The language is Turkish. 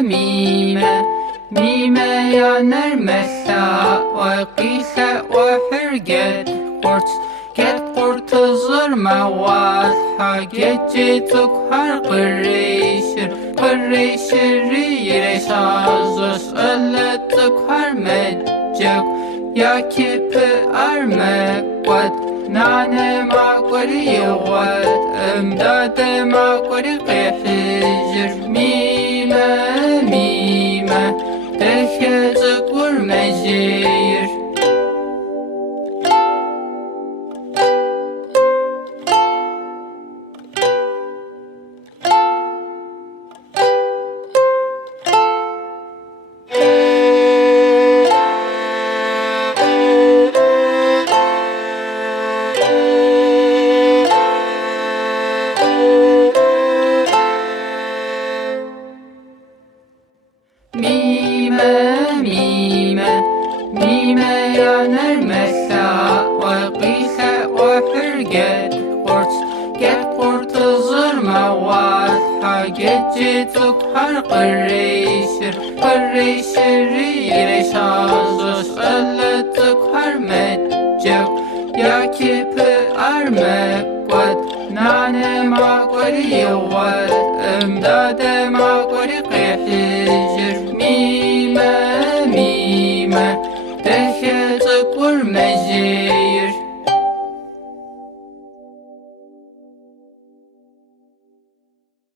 ميمة ميمة يا نرمسا وقيسة وحرقت قرص Get kurtuzur mavaz Hagecituk har Qırreşir yire sazos Illetuk har medcuk Ya kipi armekwad Nane maqori yuwad Imdade maqori qihijir Mime mime дэхэцIыкIur мэжей Mime yanar mesa Vaqisa vahirget Qurts Get kurtuzur mavaz Hagecituk har Qırreşir yire sazos Illetuk har medcuk Ya kipi armekwad Nane maqori yuwad Imdade maqori qihijir